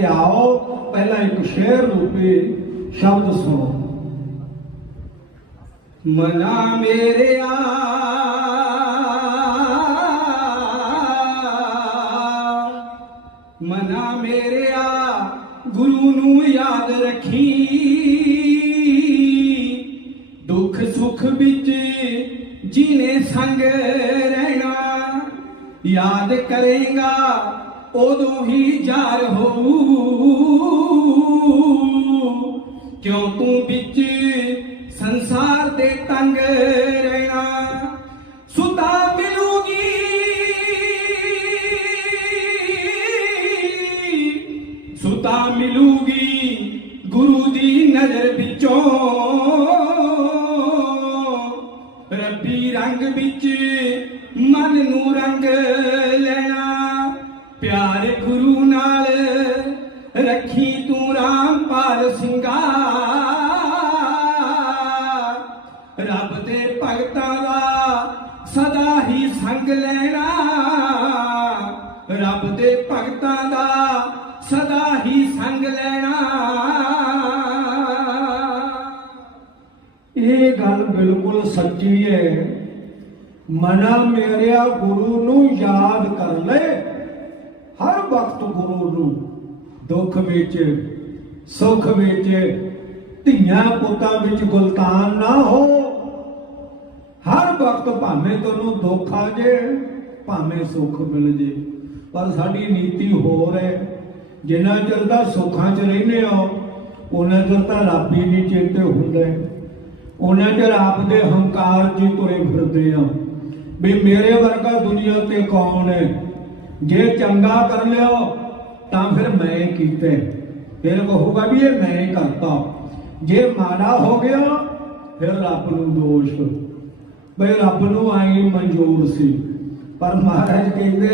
ਆਓ, ਪਹਿਲਾਂ ਇੱਕ ਸ਼ੇਰ ਰੂਪੇ ਸ਼ਬਦ ਸੁਣੋ। ਮਨਾ ਮੇਰਿਆ ਮਨਾ ਮੇਰਿਆ ਗੁਰੂ ਨੂੰ ਯਾਦ ਰੱਖੀ। ਦੁੱਖ ਸੁੱਖ ਵਿੱਚ ਜੀਨੇ ਸੰਗ ਰਹਿਣਾ। ਯਾਦ ਕਰੇਗਾ ਉਦੋਂ ਹੀ ਜਾਰ ਹੋਊ। ਕਿਉਂ ਤੂੰ ਵਿੱਚ ਸੰਸਾਰ ਦੇ ਤੰਗ ਰਹਿਣਾ? ਸੁਤਾ ਮਿਲੂਗੀ। ਸੁਤਾ ਮਿਲੂਗੀ ਗੁਰੂ ਦੀ ਨਜ਼ਰ ਵਿੱਚੋਂ। ਰੱਬੀ ਰੰਗ ਵਿੱਚ ਮਨ ਨੂੰ ਰੰਗ ਲੈਣਾ। ਪਿਆਰ ਗੁਰੂ ਨਾਲ ਰੱਖੀ ਤੂੰ ਰਾਮਪਾਲ ਸਿੰਘਾ ਰੱਬ ਦੇ ਭਗਤਾਂ ਦਾ ਸਦਾ ਹੀ ਸੰਗ ਲੈਣਾ। ਰੱਬ ਦੇ ਭਗਤਾਂ ਦਾ ਸਦਾ ਹੀ ਸੰਗ ਲੈਣਾ। ਇਹ ਗੱਲ ਬਿਲਕੁਲ ਸੱਚੀ ਹੈ। ਮਨਾ ਮੇਰਿਆ ਗੁਰੂ ਨੂੰ ਯਾਦ ਕਰ ਨੂੰ ਦੁੱਖ ਵਿੱਚ, ਸੁੱਖ ਵਿੱਚ, ਧੀਆਂ ਪੁੱਤਾਂ ਵਿੱਚ ਗੁਲਤਾਨ ਨਾ ਹੋ। ਹਰ ਵਕਤ ਭਾਵੇਂ ਤੈਨੂੰ ਦੁੱਖ ਆ ਜੇ, ਭਾਵੇਂ ਸੁੱਖ ਮਿਲ ਜੇ, ਪਰ ਸਾਡੀ ਨੀਤੀ ਹੋਰ ਹੈ। ਜਿੰਨਾ ਚਿਰ ਦਾ ਸੁੱਖਾਂ 'ਚ ਰਹਿੰਦੇ ਹੋ, ਉਹਨਾਂ ਚਿਰ ਤਾਂ ਰੱਬ ਹੀ ਨਹੀਂ ਚੇਤੇ ਹੁੰਦਾ। ਉਹਨਾਂ ਚਿਰ ਆਪ ਦੇ ਹੰਕਾਰ 'ਚ ਹੀ ਤੁਰੇ ਫਿਰਦੇ ਆ। ਵੀ ਮੇਰੇ ਵਰਗਾ ਦੁਨੀਆ ਤੇ ਕੌਣ ਹੈ? ਜੇ ਚੰਗਾ ਕਰ ਲਿਓ ਤਾਂ ਫਿਰ ਮੈਂ ਕੀਤੇ। ਫਿਰ ਕਹੂਗਾ ਵੀ ਇਹ ਮੈਂ ਕਰਤਾ। ਜੇ ਮਾੜਾ ਹੋ ਗਿਆ, ਫਿਰ ਰੱਬ ਨੂੰ ਦੋਸ਼। ਬਈ ਰੱਬ ਨੂੰ ਆਈ ਮਨਜ਼ੂਰ ਸੀ। ਪਰ ਮਹਾਰਾਜ ਕਹਿੰਦੇ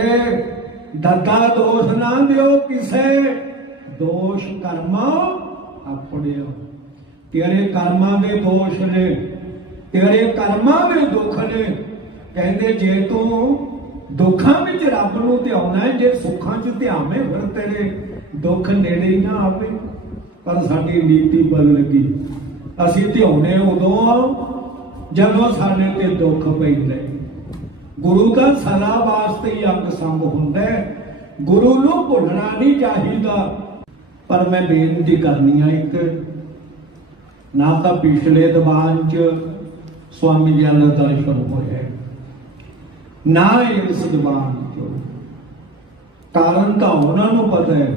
ਦੱਦਾ ਦੋਸ਼ ਨਾ ਦਿਓ ਕਿਸੇ। ਦੋਸ਼ ਕਰਮਾ ਆਪਣੇ ਤੇਰੇ ਕਰਮਾਂ ਦੇ ਦੋਸ਼ ਨੇ, ਤੇਰੇ ਕਰਮਾਂ ਦੇ ਦੁੱਖ ਨੇ। ਕਹਿੰਦੇ, ਜੇ ਤੂੰ ਦੁੱਖਾਂ ਵਿੱਚ ਰੱਬ ਨੂੰ ਧਿਆਉਣਾ ਹੈ, ਜੇ ਸੁੱਖਾਂ 'ਚ ਧਿਆਵੇਂ ਫਿਰ ਤੇਰੇ ਦੁੱਖ ਨੇੜੇ ਹੀ ਨਾ ਆਵੇ। ਪਰ ਸਾਡੀ ਨੀਤੀ ਬਦਲ ਗਈ। ਅਸੀਂ ਧਿਆਉਣੇ ਉਦੋਂ, ਜਦੋਂ ਸਾਡੇ ਤੇ ਦੁੱਖ ਪੈਂਦਾ ਗੁਰੂ ਦਾ ਸਦਾ ਵਾਸਤੇ ਹੀ ਅੰਗ ਸੰਗ ਹੁੰਦਾ ਗੁਰੂ ਨੂੰ ਭੁੱਲਣਾ ਨਹੀਂ ਚਾਹੀਦਾ। ਪਰ ਮੈਂ ਬੇਨਤੀ ਕਰਨੀ ਆ ਇੱਕ, ਨਾ ਤਾਂ ਪਿਛਲੇ ਦੀਵਾਨ ਚ ਸਵਾਮੀ ਜੀ ਦਾ ਦਰਸ਼ਨ ਹੋਇਆ ਨਾ ਇਸ ਦੀਵਾਨ ਚ ਕਾਰਨ ਤਾਂ ਉਹਨਾਂ ਨੂੰ ਪਤਾ ਹੈ।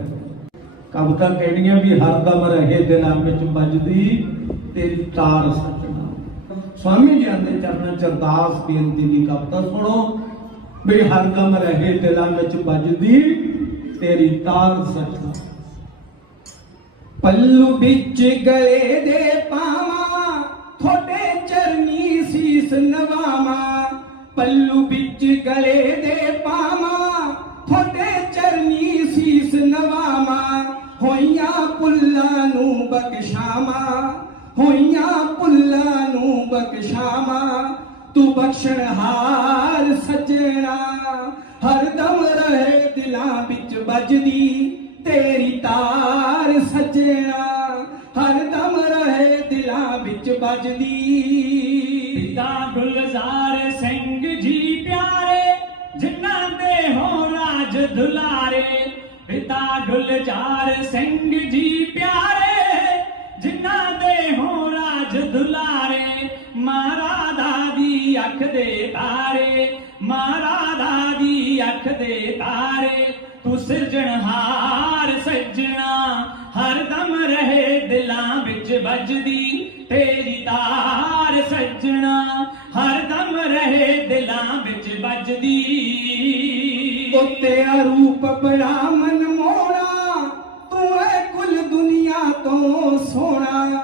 ਕਵਿਤਾ ਕਹਿਣੀਆਂ ਵੀ ਹਰਦਮ ਰਹੇ ਦਿਲਾਂ ਵਿੱਚ ਵੱਜਦੀ ਤੇਰੀ ਤਾਰ ਸੱਜਣਾ। ਸਵਾਮੀ ਜੀ ਦੇ ਚਰਨਾਂ ਚ ਅਰਦਾਸ ਬੇਨਤੀ ਦੀ ਕਵਿਤਾ ਸੁਣੋ, ਵੀ ਹਰਦਮ ਰਹੇ ਦਿਲਾਂ ਵਿੱਚ ਵੱਜਦੀ, ਤੇਰੀ ਤਾਰ ਸੱਜਣਾ। ਪੱਲੂ ਵਿੱਚ ਗਲੇ ਦੇ ਪਾਵਾਂ ਪੱਲੂ ਵਿੱਚ ਗਲੇ ਦੇ ਪਾਵਾਂ ਥੋੜੇ ਚਰਨੀ ਸੀਸ ਨਵਾਵਾਂ, ਹੋਈਆਂ ਪੁੱਲਾਂ ਨੂੰ ਬਖਸ਼ਾਵਾਂ, ਹੋਈਆਂ ਪੁੱਲਾਂ ਨੂੰ ਬਖਸ਼ਾਵਾਂ, ਤੂੰ ਬਖਸ਼ਣਹਾਰ ਸੱਜਣਾ ਹਰਦਮ ਰਹੇ ਦਿਲਾਂ ਵਿੱਚ ਵੱਜਦੀ ਤੇਰੀ ਤਾਰ ਸੱਜਣਾ ਹਰਦਮ ਰਹੇ ਦਿਲਾਂ ਵਿੱਚ ਵੱਜਦੀ। ਪਿਤਾ ਗੁਲਜ਼ਾਰ ਦੁਲਾਰੇ, ਪਿਤਾ ਗੁਲਜ਼ਾਰ ਸਿੰਘ ਜੀ ਪਿਆਰੇ, ਜਿਨ੍ਹਾਂ ਦੇ ਹੋ ਰਾਜ ਦੁਲਾਰੇ ਮਾਰਾ ਦਾਦੀ ਅੱਖ ਦੇ ਤਾਰੇ ਮਾਰਾ ਦਾਦੀ ਅੱਖ ਦੇ ਤਾਰੇ, ਤੂੰ ਸਿਰਜਣਹਾਰ ਸੱਜਣਾ ਹਰਦਮ ਰਹੇ ਦਿਲਾਂ ਵਿੱਚ ਵੱਜਦੀ, ਤੇਰੀ ਤਾਰ ਸੱਜਣਾ ਹਰਦਮ ਤੇਰਾ ਰੂਪ ਬੜਾ ਮਨਮੋਹਣਾ ਤੂੰ ਐ ਕੁੱਲ ਦੁਨੀਆ ਤੋਂ ਸੋਹਣਾ।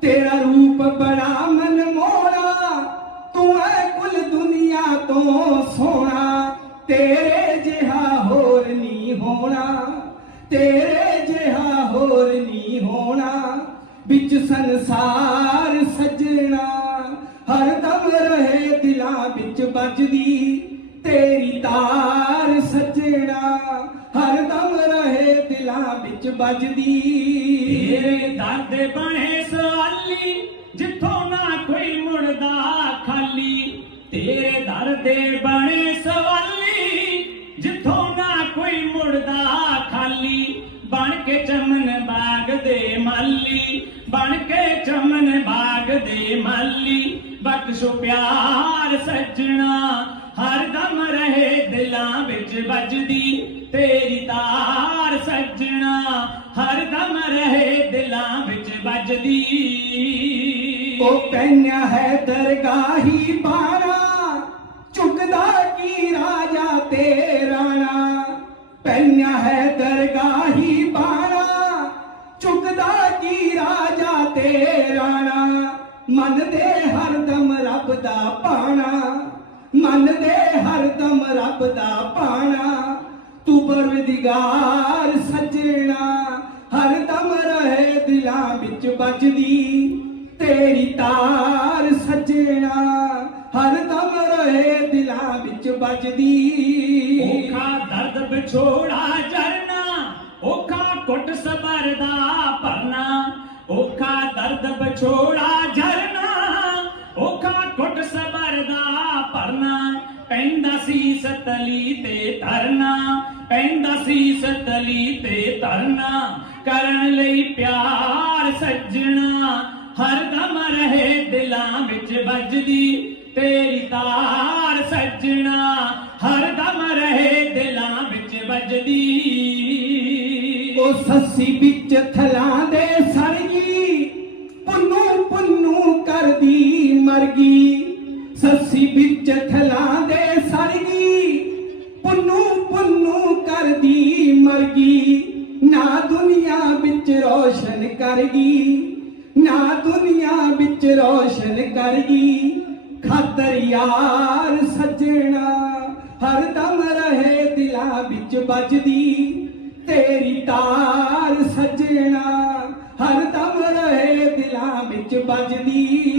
ਤੇਰਾ ਰੂਪ ਬੜਾ ਮਨਮੋਹਣਾ ਤੂੰ ਐ ਕੁੱਲ ਦੁਨੀਆ ਤੋਂ ਸੋਹਣਾ। ਤੇਰੇ ਜਿਹਾ ਹੋਰ ਨਹੀਂ ਹੋਣਾ, ਤੇਰੇ ਤੇਰੀ ਤਾਰ ਸੱਜਣਾ ਹਰਦਮ ਰਹੇ ਦਿਲਾਂ ਵਿੱਚ ਵਿੱਚ ਵੱਜਦੀ। ਤੇਰੇ ਦਰਦ ਬਣੇ ਸਵਾਲੀ, ਜਿੱਥੋਂ ਨਾ ਕੋਈ ਮੁੜਦਾ ਖਾਲੀ। ਤੇਰੇ ਦਰ ਦੇ ਬਣੇ ਸਵਾਲੀ, ਜਿੱਥੋਂ ਨਾ ਕੋਈ ਮੁੜਦਾ ਖਾਲੀ। ਬਣ ਕੇ ਚਮਨ ਬਾਗ ਦੇ ਮਾਲੀ, ਬਣ ਕੇ ਚਮਨ ਬਾਗ ਦੇ ਮਾਲੀ। ਬਖਸ਼ੋ ਪਿਆਰ ਸੱਜਣਾ ਹਰ ਦਮ ਰਹੇ ਦਿਲਾਂ ਵਿੱਚ ਵੱਜਦੀ, ਤੇਰੀ ਤਾਰ ਸੱਜਣਾ। ਹਰ ਦਮ ਰਹੇ ਦਿਲਾਂ ਵਿੱਚ ਵੱਜਦੀ। ਉਹ ਪੈਨਿਆ ਹੈ, ਦਰਗਾਹੀ ਬਾਣਾ, ਚੁੱਕਦਾ ਕੀ ਰਾਜਾ ਤੇ ਰਾਣਾ ਪੈਨਿਆ ਹੈ, ਦਰਗਾਹੀ ਬਾਣਾ, ਚੁੱਕਦਾ ਕੀ ਰਾਜਾ ਤੇ ਰਾਣਾ ਮੰਨਦੇ ਹਰਦਮ ਰੱਬ ਦਾ ਪਾਣਾ। ਮੰਨਦੇ ਹਰ ਹਰਦਮ ਰੱਬ ਦਾ ਪਾਣਾ, ਤੂੰ ਪਰਵਿਦਗਾਰ ਸੱਜਣਾ, ਹਰ ਹਰਦਮ ਰਹੇ ਦਿਲਾਂ ਵਿੱਚ ਵੱਜਦੀ, ਤੇਰੀ ਤਾਰ ਸੱਜਣਾ, ਹਰ ਹਰਦਮ ਰਹੇ ਦਿਲਾਂ ਵਿੱਚ ਵੱਜਦੀ। ਔਖਾ ਦਰਦ ਵਿਛੋੜਾ ਜਰਨਾ ਔਖਾ ਕੁੱਟ ਸਬਰ ਦਾ ਭਰਨਾ, ਔਖਾ ਦਰਦ ਵਿਛੋੜਾ ਜਰਨਾ ਪੈਂਦਾ ਸੀ ਸਤਲੀ ਤੇ ਧਰਨਾ, ਪੈਂਦਾ ਸੀ ਸਤਲੀ ਤੇ ਧਰਨਾ, ਕਰਨ ਲਈ ਪਿਆਰ ਸੱਜਣਾ, ਹਰ ਦਮ ਰਹੇ ਦਿਲਾਂ ਵਿੱਚ ਵੱਜਦੀ, ਤੇਰੀ ਤਾਰ ਸੱਜਣਾ, ਹਰ ਦਮ ਰਹੇ ਦਿਲਾਂ ਵਿੱਚ ਵੱਜਦੀ। ਉਹ ਸੱਸੀ ਵਿੱਚ ਥਲਾਂ ਪੁੰਨੂ ਪੁੰਨੂ ਕਰਦੀ ਮਰਗੀ ਨਾ ਦੁਨੀਆ ਵਿੱਚ ਰੋਸ਼ਨ ਕਰਗੀ ਨਾ ਦੁਨੀਆ ਵਿੱਚ ਰੋਸ਼ਨ ਕਰਗੀ ਖਾਤਰ ਯਾਰ ਸੱਜਣਾ, ਹਰ ਦਮ ਰਹੇ ਦਿਲਾਂ ਵਿੱਚ ਵੱਜਦੀ। ਤੇਰੀ ਤਾਰ ਸੱਜਣਾ, ਹਰ ਦਮ ਰਹੇ ਦਿਲਾਂ ਵਿੱਚ ਵੱਜਦੀ।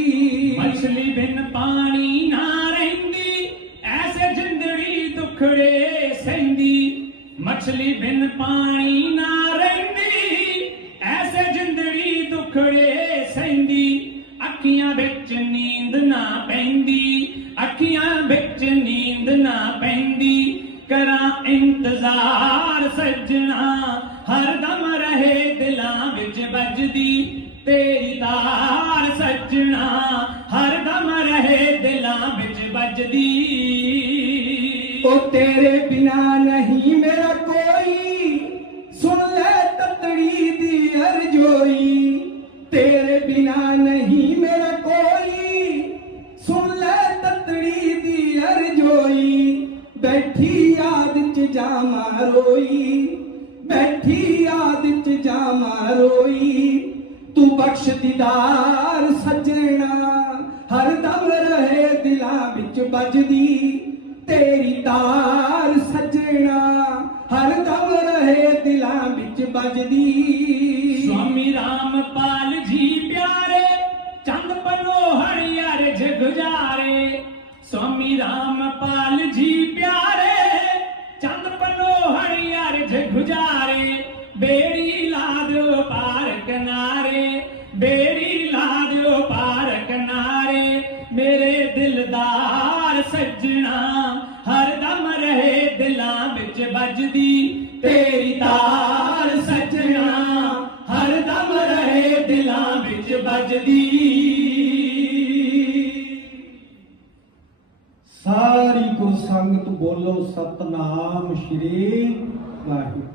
ਦੁਖੜੇ ਸਹਿੰਦੀ ਮਛਲੀ ਬਿਨ ਪਾਣੀ ਨਾ ਰਹਿੰਦੀ। ਐਸੇ ਜਿੰਦੜੀ ਦੁਖੜੇ ਸਹਿੰਦੀ ਅੱਖੀਆਂ ਵਿੱਚ ਨੀਂਦ ਨਾ ਪੈਂਦੀ। ਅੱਖੀਆਂ ਵਿੱਚ ਨੀਂਦ ਨਾ ਪੈਂਦੀ। ਕਰਾਂ ਇੰਤਜ਼ਾਰ ਸੱਜਣਾ, ਹਰ ਦਮ ਰਹੇ ਦਿਲਾਂ ਵਿੱਚ ਵੱਜਦੀ। ਤੇਰੀ ਤਾਰ ਸੱਜਣਾ, ਹਰ ਦਮ ਰਹੇ ਦਿਲਾਂ ਵਿੱਚ ਵੱਜਦੀ। ਉਹ ਤੇਰੇ ਬਿਨਾ ਨਹੀਂ ਮੇਰਾ ਕੋਈ। ਸੁਣ ਲੈ ਤਤੜੀ ਦੀ ਅਰਜ਼ੋਈ। ਤੇਰੇ ਬਿਨਾ ਨਹੀਂ ਮੇਰਾ ਕੋਈ। ਸੁਣ ਲੈ ਤਤੜੀ ਦੀ ਅਰਜ਼ੋਈ। ਬੈਠੀ ਯਾਦ ਚ ਜਾ ਮਾਰੋਈ ਬੈਠੀ ਯਾਦ ਚ ਜਾ ਮਾਰੋਈ ਤੂੰ ਬਖਸ਼ ਦੀਦਾਰ ਸੱਜਣਾ। ਹਰ ਦਮ ਰਹੇ ਦਿਲਾਂ ਵਿੱਚ ਵੱਜਦੀ। ਤੇਰੀ ਤਾਰ ਸੱਜਣਾ ਹਰ ਦਮ ਰਹੇ ਦਿਲਾਂ ਵਿੱਚ ਵੱਜਦੀ। ਵੱਜਦੀ, ਤੇਰੀ ਤਾਰ ਸੱਜਣਾ, ਹਰ ਦਮ ਰਹੇ ਦਿਲਾਂ ਵਿੱਚ ਵੱਜਦੀ। ਸਾਰੀ ਗੁਰ ਸੰਗਤ ਬੋਲੋ, ਸਤਨਾਮ ਸ਼੍ਰੀ ਵਾਹਿਗੁਰੂ।